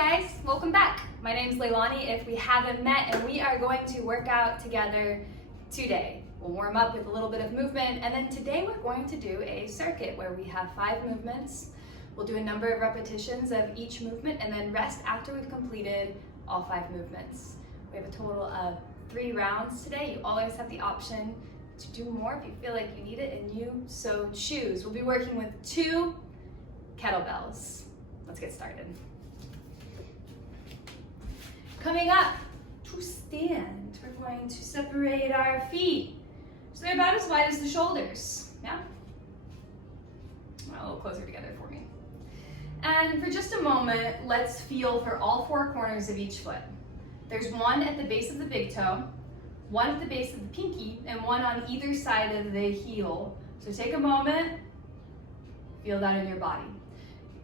guys, welcome back. My name's Leilani if we haven't met, and we are going to work out together today. We'll warm up with a little bit of movement, and then today we're going to do a circuit where we have 5 movements. We'll do a number of repetitions of each movement and then rest after we've completed all 5 movements. We have a total of 3 rounds today. You always have the option to do more if you feel like you need it and you so choose. We'll be working with 2 kettlebells. Let's get started. Coming up, to stand, we're going to separate our feet so they're about as wide as the shoulders. Yeah? A little closer together for me. And for just a moment, let's feel for all 4 corners of each foot. There's one at the base of the big toe, one at the base of the pinky, and one on either side of the heel. So take a moment, feel that in your body.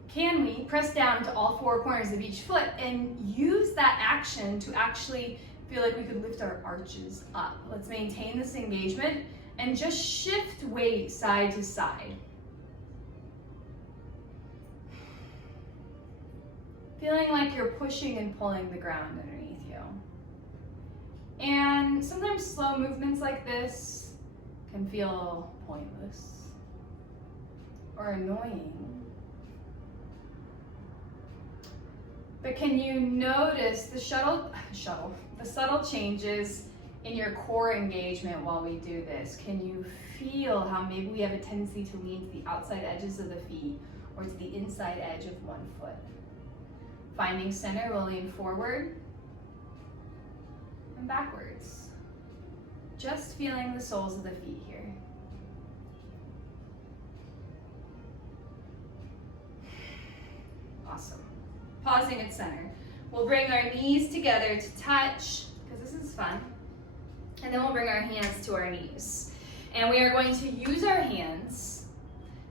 Can we press down to all 4 corners of each foot and use that action to actually feel like we could lift our arches up? Let's maintain this engagement and just shift weight side to side. Feeling like you're pushing and pulling the ground underneath you. And sometimes slow movements like this can feel pointless or annoying. But can you notice the subtle changes in your core engagement while we do this? Can you feel how maybe we have a tendency to lean to the outside edges of the feet or to the inside edge of one foot? Finding center, we'll lean forward and backwards. Just feeling the soles of the feet here. Awesome. Pausing at center. We'll bring our knees together to touch, because this is fun. And then we'll bring our hands to our knees. And we are going to use our hands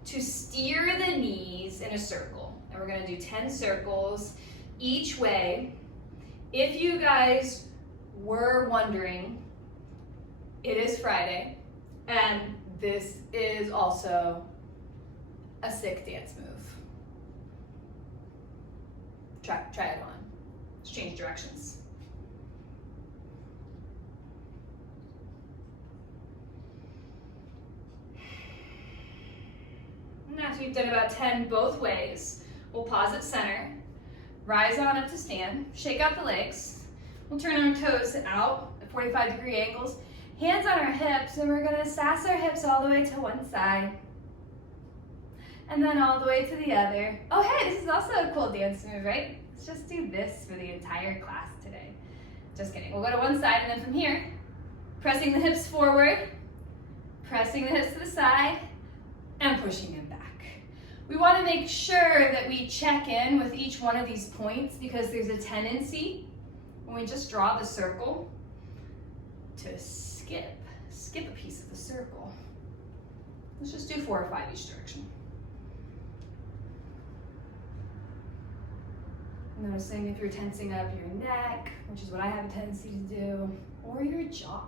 to steer the knees in a circle. And we're going to do 10 circles each way. If you guys were wondering, it is Friday, and this is also a sick dance move. Try it on. Let's change directions. And after you've done about 10 both ways, we'll pause at center, rise on up to stand, shake out the legs. We'll turn our toes out at 45-degree angles, hands on our hips, and we're gonna sass our hips all the way to one side, and then all the way to the other. Oh hey, this is also a cool dance move, right? Let's just do this for the entire class today. Just kidding. We'll go to one side, and then from here, pressing the hips forward, pressing the hips to the side, and pushing them back. We want to make sure that we check in with each one of these points, because there's a tendency when we just draw the circle to skip a piece of the circle. Let's just do 4 or 5 each direction. Noticing if you're tensing up your neck, which is what I have a tendency to do, or your jaw.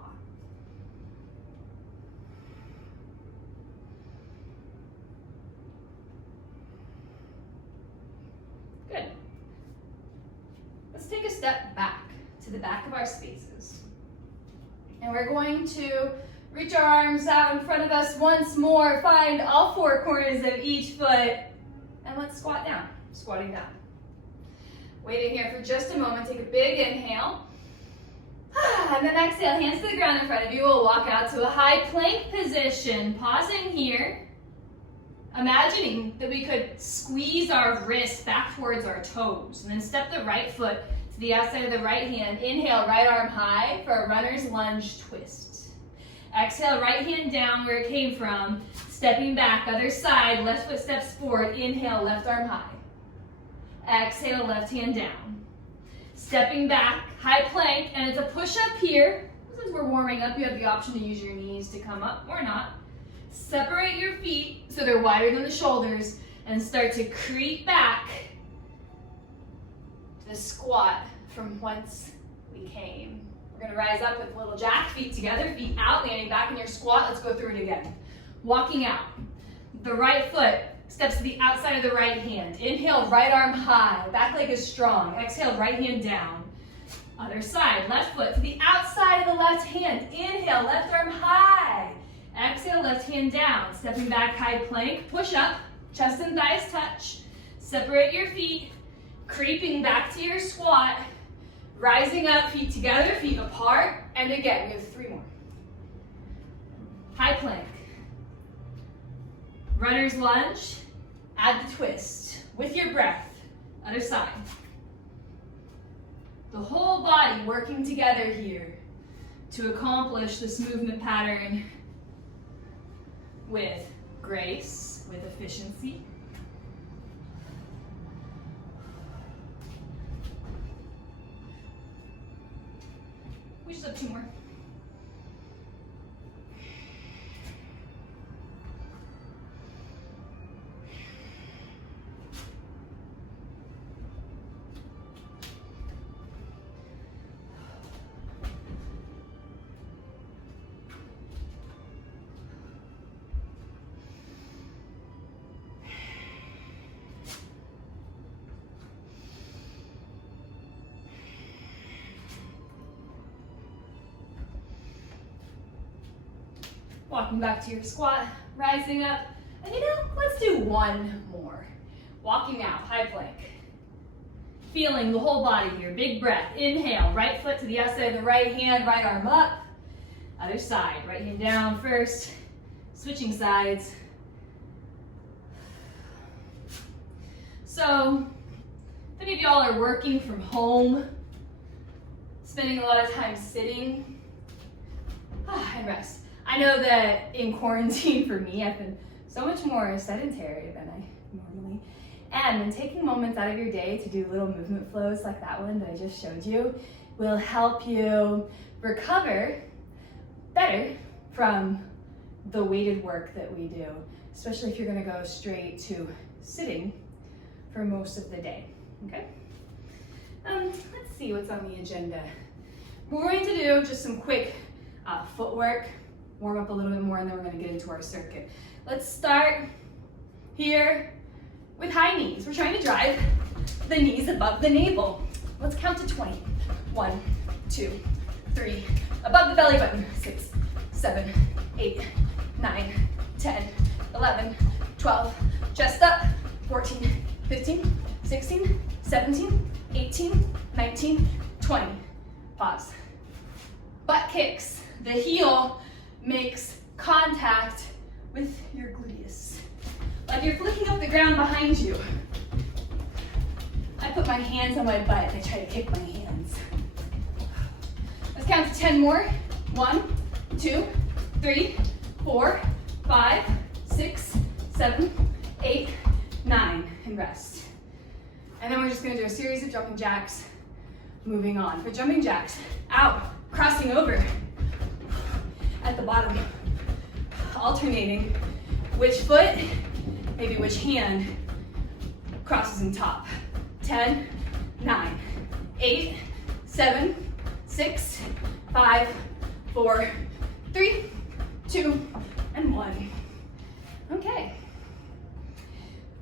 Good. Let's take a step back to the back of our spaces. And we're going to reach our arms out in front of us once more, find all 4 corners of each foot, and let's squat down, squatting down. Waiting here for just a moment, take a big inhale. And then exhale, hands to the ground in front of you. We'll walk out to a high plank position, pausing here. Imagining that we could squeeze our wrists back towards our toes, and then step the right foot to the outside of the right hand. Inhale, right arm high for a runner's lunge twist. Exhale, right hand down where it came from, stepping back, other side, left foot steps forward. Inhale, left arm high. Exhale, left hand down. Stepping back, high plank, and it's a push-up here. Since we're warming up, you have the option to use your knees to come up or not. Separate your feet so they're wider than the shoulders, and start to creep back to the squat from whence we came. We're gonna rise up with little jack, feet together, feet out, landing back in your squat. Let's go through it again. Walking out. The right foot steps to the outside of the right hand. Inhale, right arm high, back leg is strong. Exhale, right hand down. Other side, left foot to the outside of the left hand. Inhale, left arm high. Exhale, left hand down. Stepping back, high plank, push up, chest and thighs touch. Separate your feet, creeping back to your squat. Rising up, feet together, feet apart. And again, we have 3 more. High plank. Runner's lunge, add the twist with your breath. Other side. The whole body working together here to accomplish this movement pattern with grace, with efficiency. We just have 2 more. Walking back to your squat, rising up, and let's do 1 more. Walking out, high plank. Feeling the whole body here, big breath. Inhale, right foot to the outside of the right hand, right arm up. Other side, right hand down first, switching sides. So, if any of y'all are working from home, spending a lot of time sitting, and rest. I know that in quarantine for me, I've been so much more sedentary than I normally am. And taking moments out of your day to do little movement flows like that one that I just showed you will help you recover better from the weighted work that we do, especially if you're gonna go straight to sitting for most of the day, okay? Let's see what's on the agenda. We're going to do just some quick footwork, warm up a little bit more, and then we're gonna get into our circuit. Let's start here with high knees. We're trying to drive the knees above the navel. Let's count to 20. 1, 2, 3. Above the belly button. 6, 7, 8, 9, 10, 11, 12. Chest up. 14, 15, 16, 17, 18, 19, 20. Pause. Butt kicks. The heel makes contact with your gluteus. Like you're flicking up the ground behind you. I put my hands on my butt and I try to kick my hands. Let's count to 10 more. 1, 2, 3, 4, 5, 6, 7, 8, 9, and rest. And then we're just gonna do a series of jumping jacks, moving on. For jumping jacks, out, crossing over, at the bottom, alternating which foot, maybe which hand crosses in top. 10, 9, 8, 7, 6, 5, 4, 3, 2, and 1. Okay.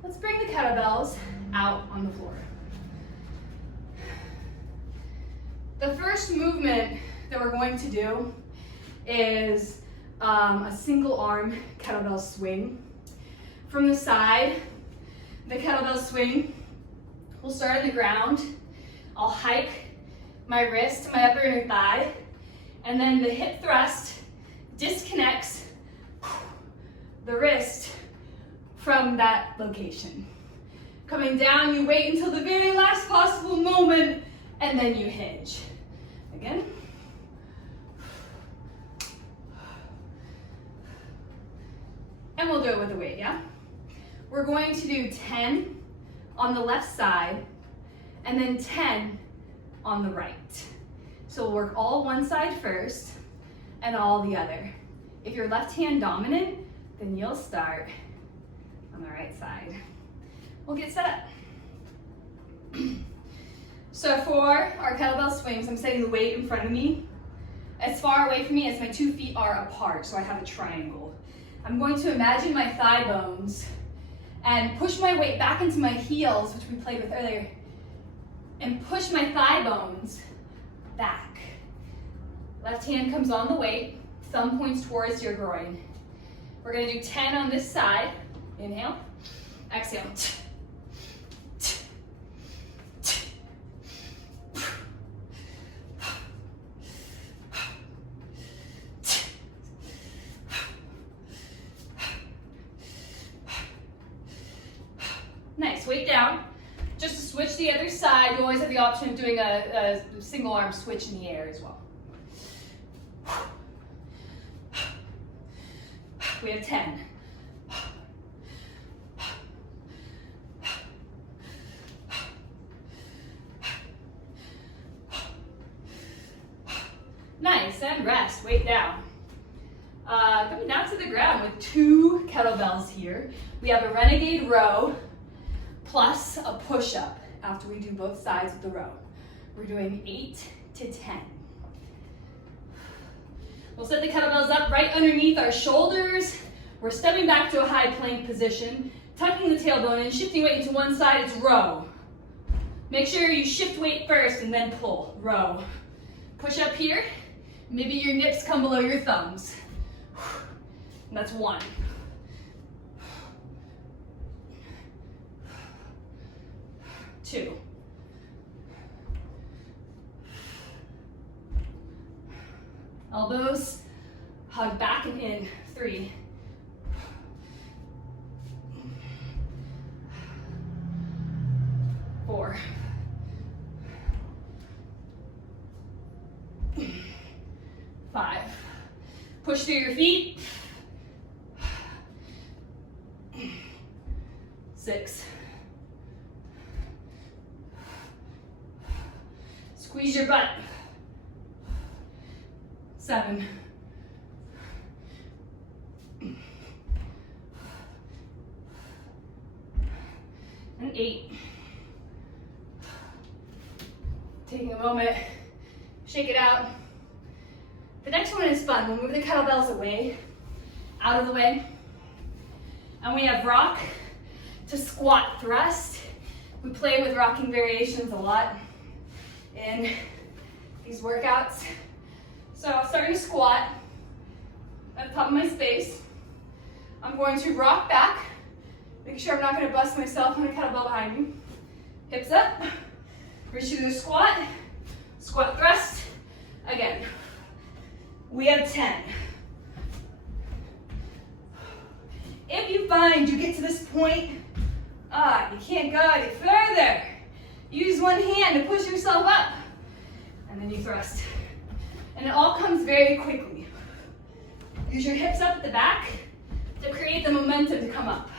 Let's bring the kettlebells out on the floor. The first movement that we're going to do is a single arm kettlebell swing. From the side, the kettlebell swing will start on the ground. I'll hike my wrist to my upper inner thigh, and then the hip thrust disconnects the wrist from that location. Coming down, you wait until the very last possible moment, and then you hinge. Again. And we'll do it with a weight, yeah? We're going to do 10 on the left side, and then 10 on the right. So we'll work all one side first, and all the other. If you're left hand dominant, then you'll start on the right side. We'll get set up. So for our kettlebell swings, I'm setting the weight in front of me, as far away from me as my 2 feet are apart, so I have a triangle. I'm going to imagine my thigh bones and push my weight back into my heels, which we played with earlier, and push my thigh bones back. Left hand comes on the weight, thumb points towards your groin. We're gonna do 10 on this side. Inhale, exhale. Nice, weight down. Just to switch the other side, you always have the option of doing a single arm switch in the air as well. We have 10. Nice, and rest, weight down. Coming down to the ground with 2 kettlebells here. We have a Renegade row plus a push-up after we do both sides of the row. We're doing 8 to 10. We'll set the kettlebells up right underneath our shoulders. We're stepping back to a high plank position, tucking the tailbone in, shifting weight into one side, it's row. Make sure you shift weight first and then pull, row. Push up here, maybe your nips come below your thumbs. And that's 1. 2. Elbows hug back and in. 3. 4. 5. Push through your feet. 6. Squeeze your butt. 7. 8. Taking a moment, shake it out. The next one is fun. We'll move the kettlebells away, out of the way. And we have rock to squat thrust. We play with rocking variations a lot in these workouts. So I'll start in a squat at the top of my space. I'm going to rock back, making sure I'm not going to bust myself on a kettlebell behind me. Hips up, reach through the squat, squat thrust, again. We have 10. If you find you get to this point, you can't go any further, use one hand to push yourself up, and then you thrust. And it all comes very quickly. Use your hips up at the back to create the momentum to come up.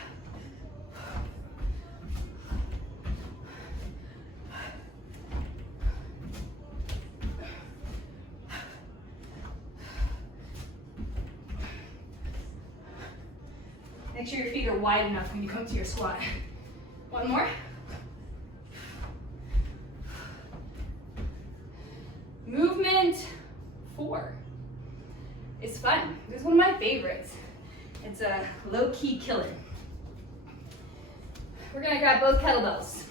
Make sure your feet are wide enough when you come to your squat. One more. Movement 4 is fun. This is one of my favorites. It's a low-key killer. We're gonna grab both kettlebells.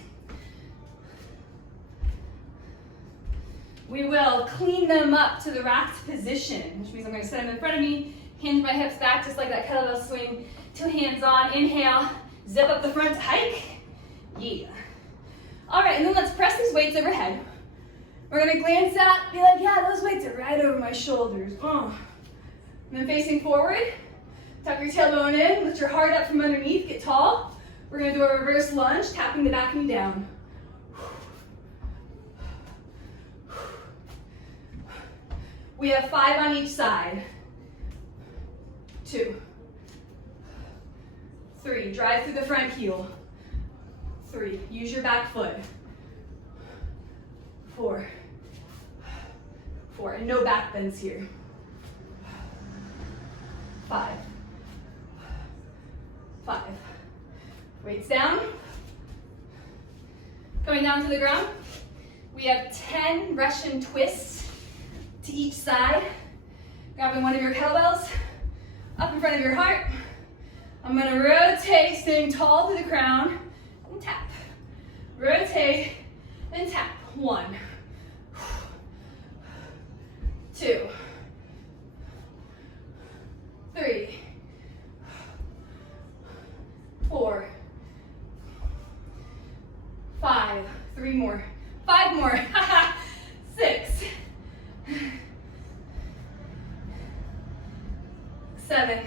We will clean them up to the racked position, which means I'm gonna set them in front of me, hinge my hips back just like that kettlebell swing. 2 hands on, inhale, zip up the front to hike. Yeah. All right, and then let's press these weights overhead. We're gonna glance out, be like, yeah, those weights are right over my shoulders. And then facing forward, tuck your tailbone in, lift your heart up from underneath, get tall. We're gonna do a reverse lunge, tapping the back knee down. We have 5 on each side. 2. 3, drive through the front heel. 3, use your back foot. 4, and no back bends here. 5, weights down. Coming down to the ground, we have 10 Russian twists to each side. Grabbing one of your kettlebells, up in front of your heart. I'm gonna rotate, staying tall through the rotate, and tap. 1, 2, 3, 4, 5, 3 more, 5 more, 6, 7,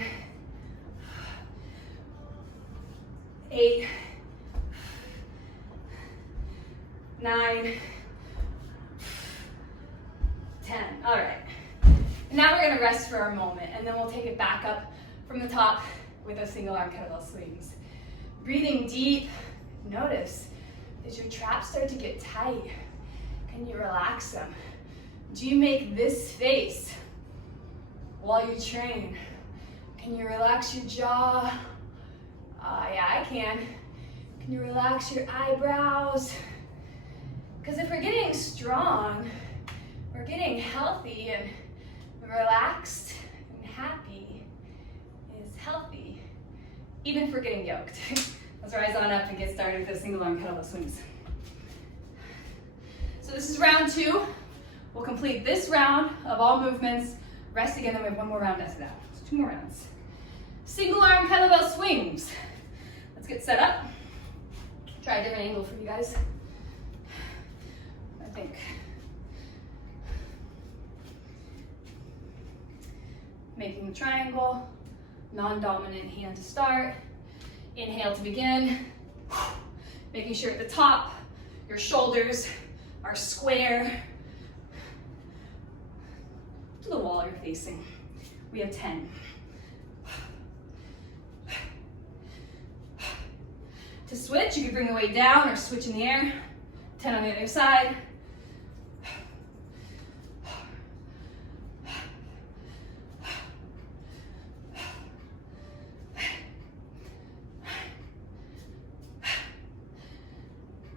8, 9, 10. All right. Now we're going to rest for a moment, and then we'll take it back up from the top with a single arm kettlebell swings. Breathing deep. Notice, does your traps start to get tight? Can you relax them? Do you make this face while you train? Can you relax your jaw? Yeah, I can. Can you relax your eyebrows? Because if we're getting strong, we're getting healthy, and relaxed and happy is healthy, even if we're getting yoked. Let's rise on up and get started with those single arm kettlebell swings. So this is round 2. We'll complete this round of all movements, rest again, then we have one more round after that. So 2 more rounds. Single arm kettlebell swings. Let's get set up. Try a different angle for you guys. I think. Making the triangle, non-dominant hand to start. Inhale to begin. Making sure at the top, your shoulders are square to the wall you're facing. We have 10. To switch, you can bring the weight down or switch in the air. 10 on the other side.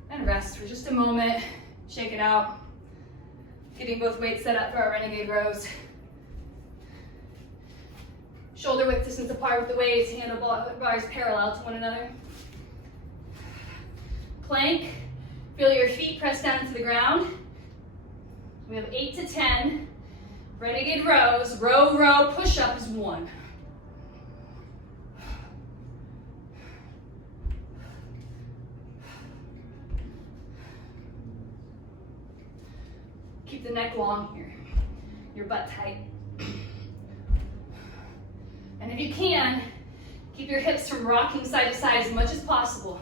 And rest for just a moment. Shake it out. Getting both weights set up for our Renegade rows. Shoulder width distance apart with the weights, handlebars parallel to one another. Plank, feel your feet press down to the ground. We have 8 to 10. Renegade rows, row, row, push up is 1. Keep the neck long here, your butt tight. And if you can, keep your hips from rocking side to side as much as possible.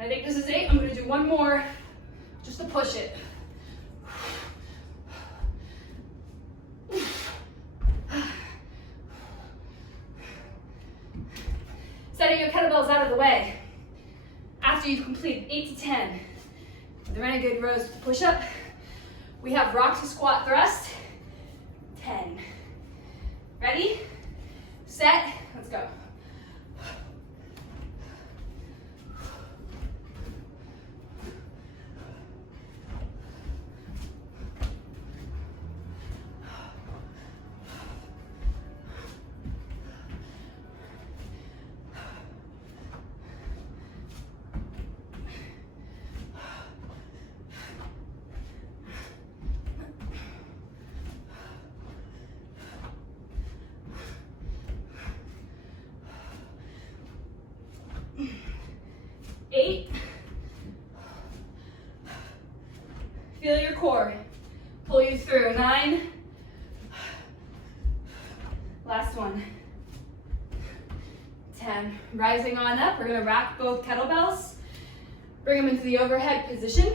And I think this is 8. I'm going to do one more just to push it. Setting your kettlebells out of the way. After you've completed 8 to 10, the Renegade rows with the push up, we have rock to squat thrust, 10. Ready, set, let's go. Feel your core. Pull you through. 9. Last one. 10. Rising on up, we're going to rack both kettlebells. Bring them into the overhead position.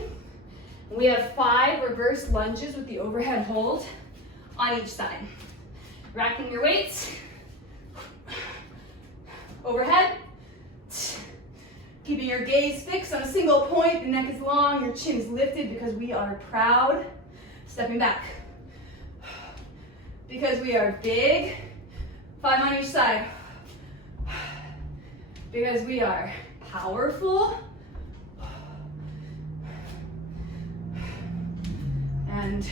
We have 5 reverse lunges with the overhead hold on each side. Racking your weights. Overhead. Keeping your gaze fixed on a single point, the neck is long, your chin is lifted because we are proud. Stepping back. Because we are big, 5 on each side. Because we are powerful and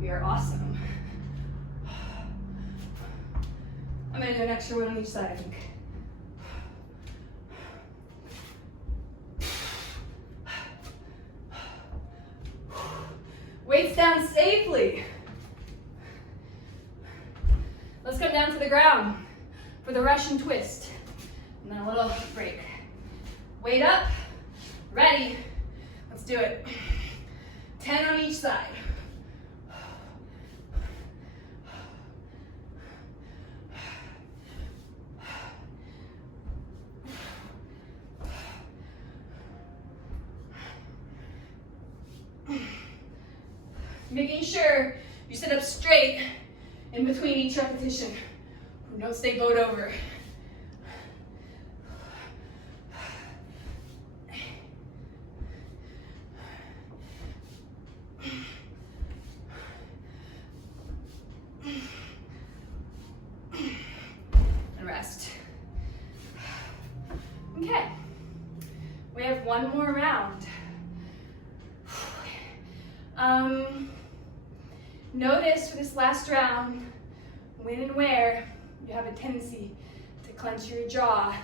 we are awesome. I'm gonna do an extra one on each side, I think. Weights down safely. Let's come down to the ground for the Russian twist. And then a little break. Weight up, ready. Let's do it. 10 on each side. Making sure you sit up straight in between each repetition. Don't stay bowed over. And rest. Okay. We have one more round. Notice for this last round, when and where you have a tendency to clench your jaw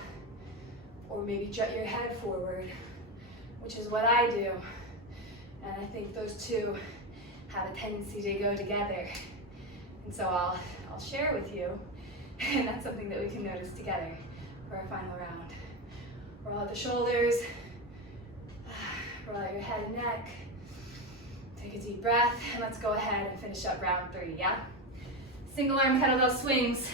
or maybe jut your head forward, which is what I do. And I think those two have a tendency to go together. And so I'll share with you, and that's something that we can notice together for our final round. Roll out the shoulders, roll out your head and neck. Take a deep breath, and let's go ahead and finish up round 3, yeah? Single arm kettlebell swings.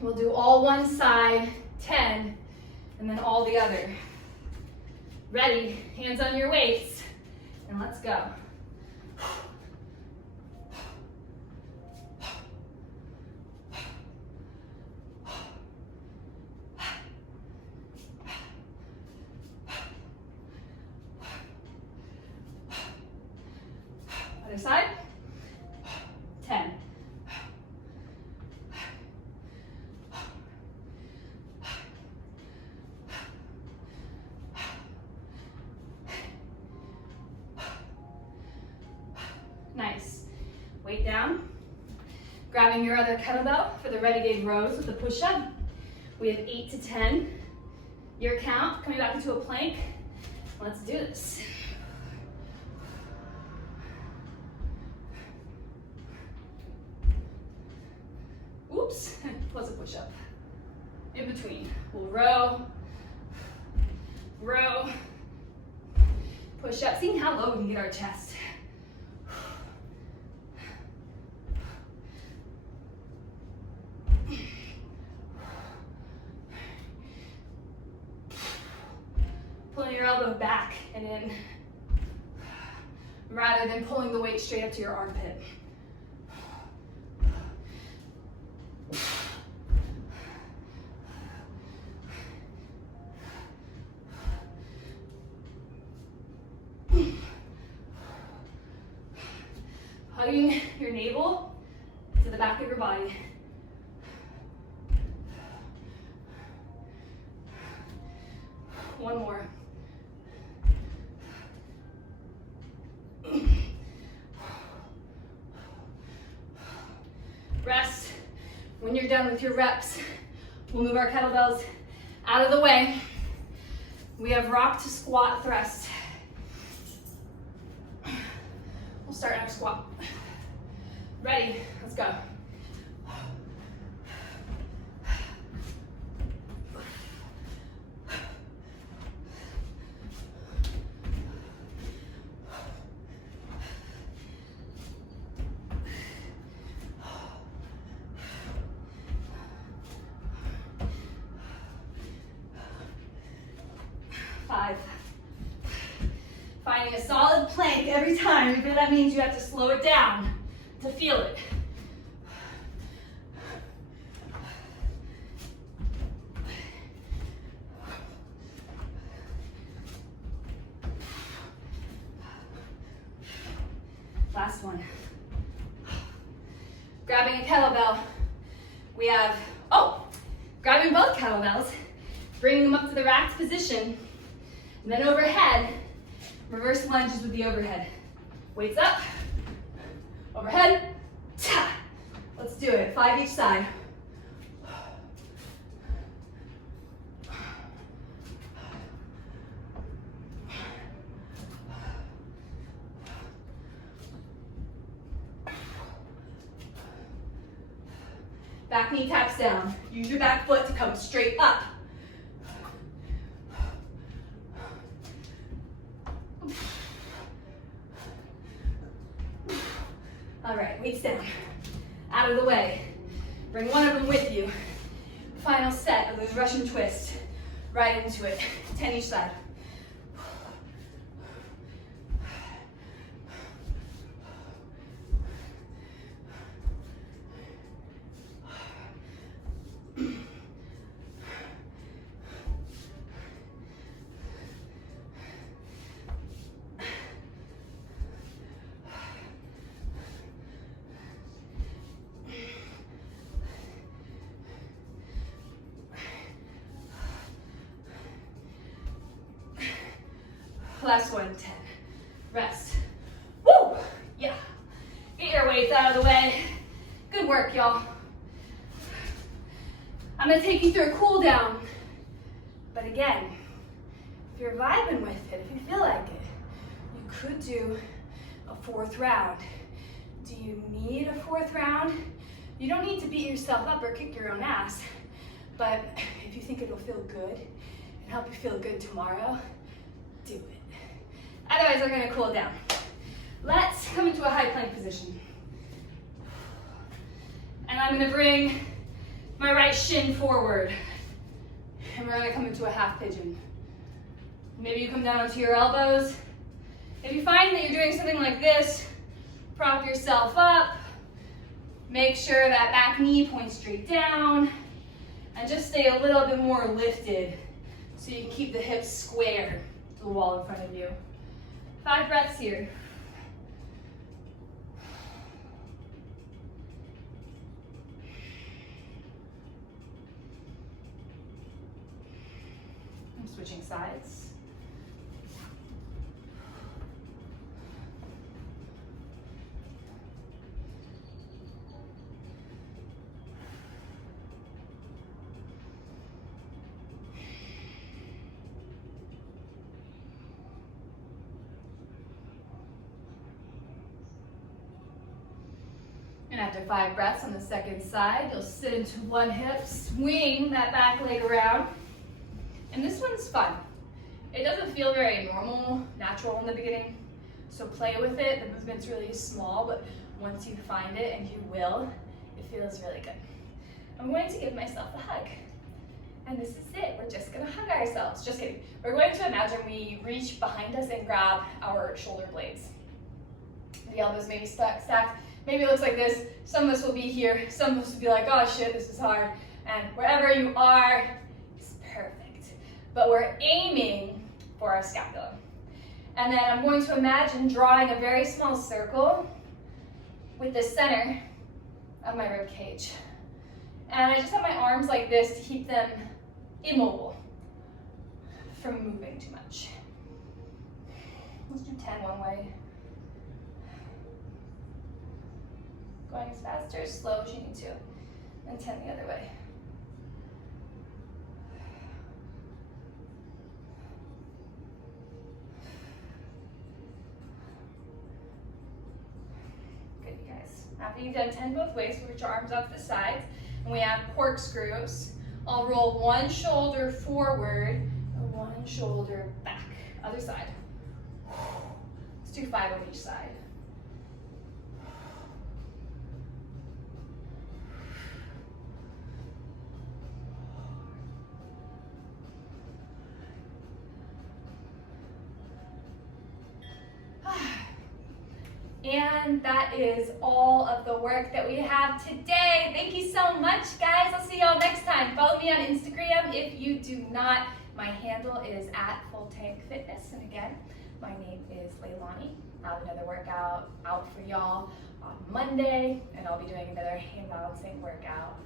We'll do all one side, 10, and then all the other. Ready, hands on your weights, and let's go. Other side, 10. Nice. Weight down. Grabbing your other kettlebell for the Renegade rows with the push-up. We have 8 to 10. Your count, coming back into a plank. Let's do this. Oops, plus a push-up. In between, we'll row, row, push up. Seeing how low we can get our chest. Pulling your elbow back and in, rather than pulling the weight straight up to your armpit. Hugging your navel to the back of your body. One more. Rest. When you're done with your reps, we'll move our kettlebells out of the way. We have rock to squat thrust. We'll start our squat. Ready? Let's go. Finding a solid plank every time, but that means you have to slow it down to feel it. Last one. Grabbing a kettlebell We have, grabbing both kettlebells, bringing them up to the racked position, and then overhead, reverse lunges with the overhead. Weights up, overhead, ta. Let's do it, 5 each side. Back knee taps down. Use your back foot to come straight up. All right, weights down. Out of the way. Bring one of them with you. Final set of those Russian twists. Right into it. 10 each side. Last one, 10. Rest. Woo! Yeah. Get your weights out of the way. Good work, y'all. I'm gonna take you through a cool down. But again, if you're vibing with it, if you feel like it, you could do a 4th round. Do you need a 4th round? You don't need to beat yourself up or kick your own ass. But if you think it'll feel good and help you feel good tomorrow, do it. Otherwise, we're gonna cool down. Let's come into a high plank position. And I'm gonna bring my right shin forward. And we're gonna come into a half pigeon. Maybe you come down onto your elbows. If you find that you're doing something like this, prop yourself up. Make sure that back knee points straight down. And just stay a little bit more lifted so you can keep the hips square to the wall in front of you. 5 breaths here. I'm switching sides. And after 5 breaths on the second side, you'll sit into one hip, swing that back leg around. And this one's fun. It doesn't feel very normal, natural in the beginning, so play with it. The movement's really small, but once you find it, and you will, it feels really good. I'm going to give myself a hug. And this is it, we're just gonna hug ourselves. Just kidding. We're going to imagine we reach behind us and grab our shoulder blades. The elbows may be stacked. Maybe it looks like this. Some of us will be here. Some of us will be like, oh shit, this is hard. And wherever you are is perfect. But we're aiming for our scapula. And then I'm going to imagine drawing a very small circle with the center of my rib cage. And I just have my arms like this to keep them immobile from moving too much. Let's do 10 one way. Going as fast or as slow as you need to, and 10 the other way. Good, you guys. After you've done 10 both ways, we reach our arms off to the sides, and we have corkscrews. I'll roll one shoulder forward, and one shoulder back. Other side. Let's do 5 on each side. And that is all of the work that we have today. Thank you so much, guys. I'll see y'all next time. Follow me on Instagram if you do not. My handle is @FullTankFitness. And again, my name is Leilani. I'll have another workout out for y'all on Monday, and I'll be doing another hand balancing workout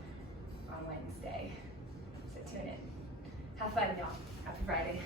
on Wednesday. So tune in. Have fun, y'all. Happy Friday.